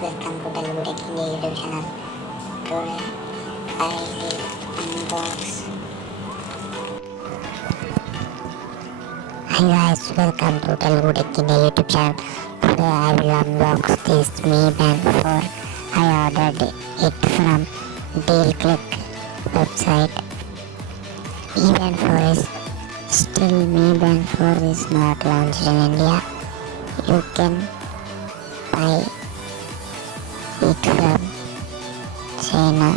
welcome to Telugu Tech India YouTube channel. Today I will unbox. Hi guys, welcome to Telugu Tech India YouTube channel. Today I will unbox this Mi Band 4. I ordered it from Click website. Mi Band 4 is still Mi Band 4 is not launched in India. You can buy it from China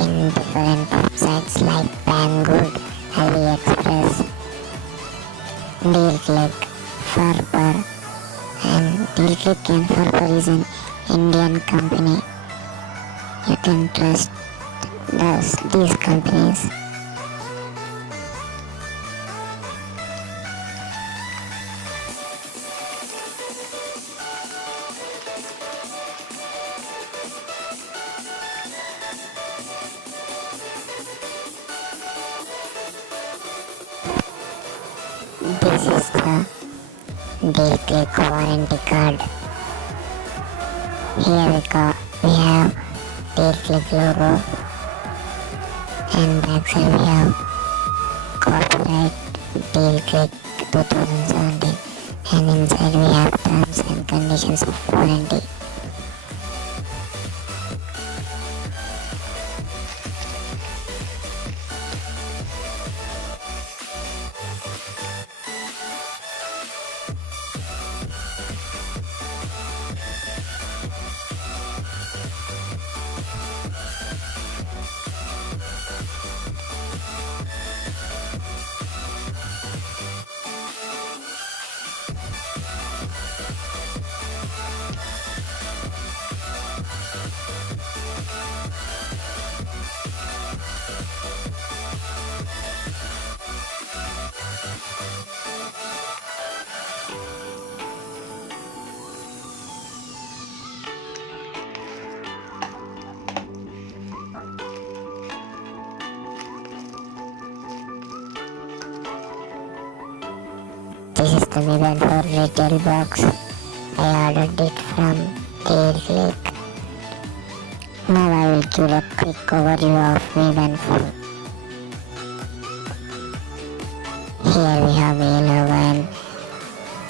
in different websites like Banggood, AliExpress, Click, Farper, and Click and Farper is an Indian company. You can trust these companies. This is the Click warranty card. Here we have Click logo, and backside we have copyright Click 2017, and inside we have terms and conditions of warranty. This is the Mi Band 4 retail box. I ordered it from Click. Now I will give a quick overview of Mi Band 4. Here we have a logo and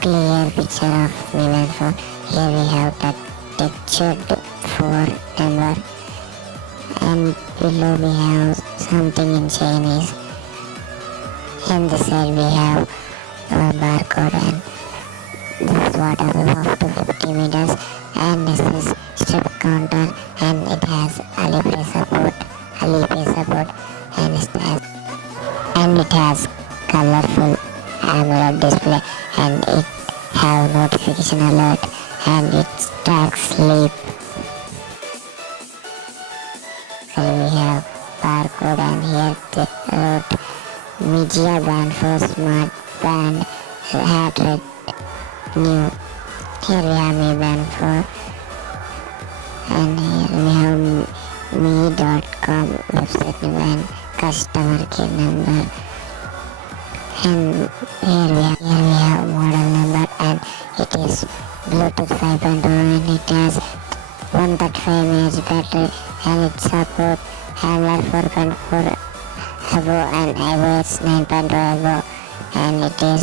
clear picture of Mi Band 4. Here we have the textured 4 number, and below we have something in Chinese. And this side we have our barcode, and this is what are up to 50 meters, and this is step counter, and it has Alipay support, and it has colorful AMOLED display, and it have notification alert, and it tracks sleep. So we have barcode, and here they wrote Media Band 4 Smart Band Heart Rate New. Here we have Mi Band 4, and here we have me.com website number and customer care number, and here we have model number, and it is Bluetooth 5.0, and it has 135 mAh battery, and it supports Handler 4.4 above and iOS 9.0 above, and it is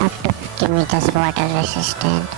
up to 50 meters water resistant.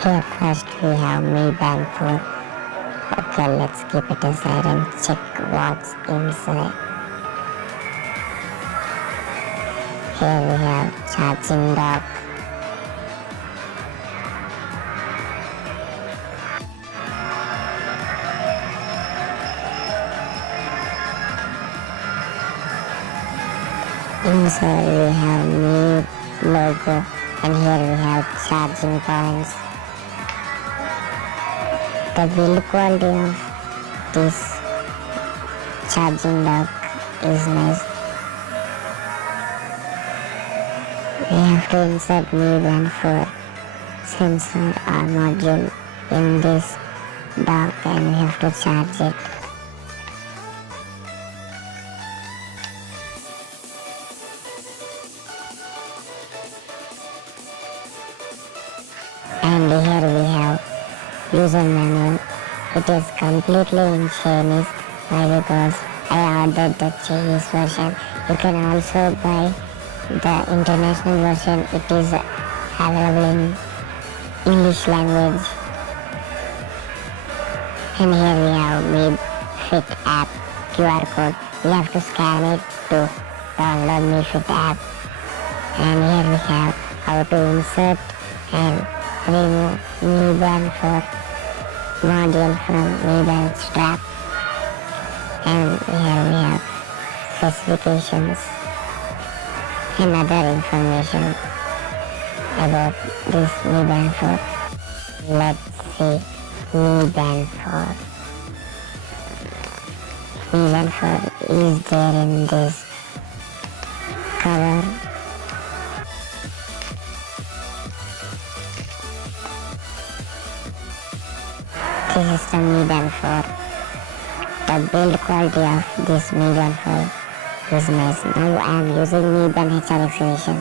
Here first we have Mi Band 4. Okay, let's keep it aside and check what's inside. Here we have charging dock, Inside we have new logo, and here we have charging points. The build quality of this charging dock is nice. We have to insert Mi Band 4 sensor or module in this dock, and we have to charge it. And here we have user manual. It is completely in Chinese. Why? Because I ordered the Chinese version. You can also buy the international version. It is available in English language. And here we have Mi Fit app QR code. We have to scan it to download Mi Fit app. And here we have how to insert and remove Mi Band 4 module from Mi Band strap. And here we have specifications and other information about this Mi Band 4. Let's see Mi Band 4. Mi Band 4 is there in this cover. This is the Mi Band 4. The build quality of this Mi Band 4 is nice. Now I am using Mi Band HRX edition.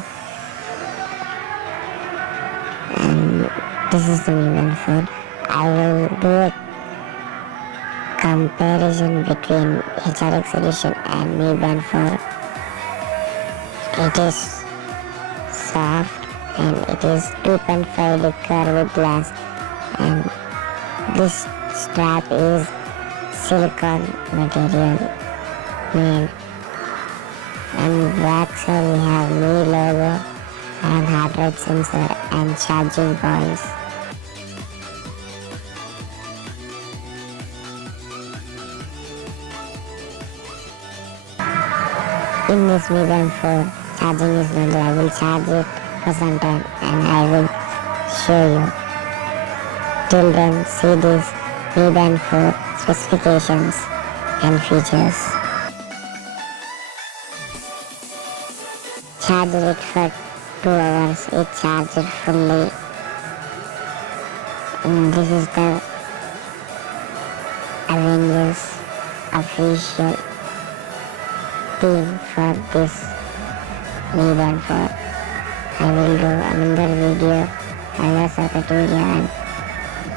And this is the Mi Band 4. I will do a comparison between HRX edition and Mi Band 4. It is soft and it is 2.5D curved glass, and this strap is silicone material made. And back side we have Mi logo and heart rate sensor and charging points. In this Mi Band 4, charging is manual. I will charge it for some time and I will show you. Till then, see this Mi Band 4 specifications and features. Charge it for 2 hours, it charged fully. And this is the Avengers official theme for this Mi Band 4. I will do another video, another circuit video on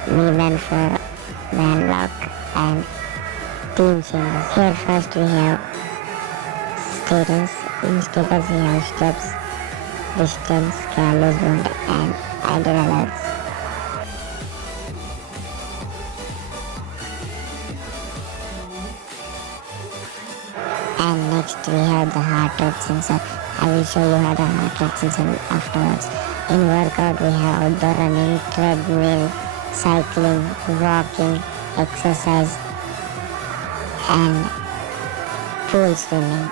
Mi Band 4 band lock and theme changes. Here first we have status. In status we have steps, distance, careless mode and idle alerts. And next we have the heart rate sensor. I will show you how the heart rate sensor afterwards. In workout we have outdoor running, treadmill, cycling, walking, exercise and pool swimming.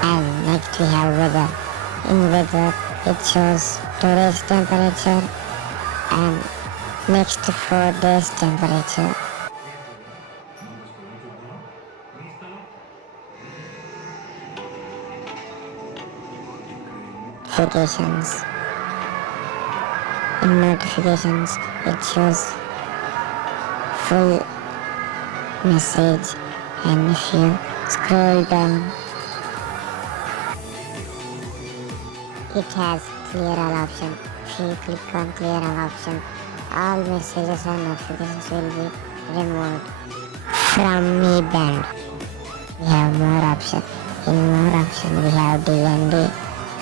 And next we have weather. In weather it shows today's temperature and next 4 days temperature. Notifications. In notifications it shows full message, and if you scroll down it has clear all option. If you click on clear all option, all messages and notifications will be removed from Mi Band. We have more option. In more option we have DND,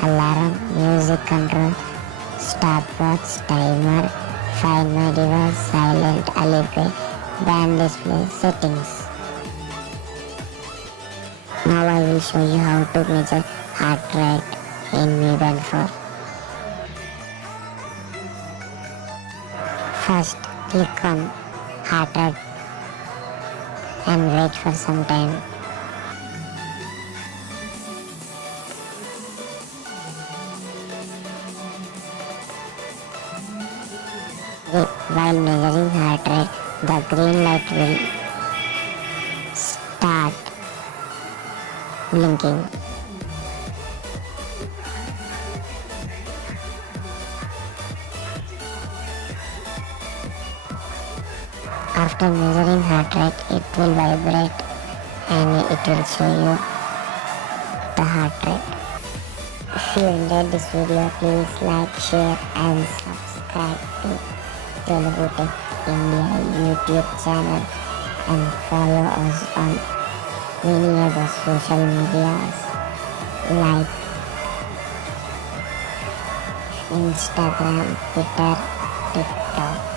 alarm, music control, stopwatch, timer, find my device, silent, Alipay, band display, settings. Now I will show you how to measure heart rate in Mi Band 4. First click on heart rate and wait for some time. While measuring heart rate, the green light will start blinking. After measuring heart rate, it will vibrate and it will show you the heart rate. If you enjoyed this video, please like, share and subscribe to Telugu Tech India YouTube channel and follow us on many other social medias like Instagram, Twitter, TikTok.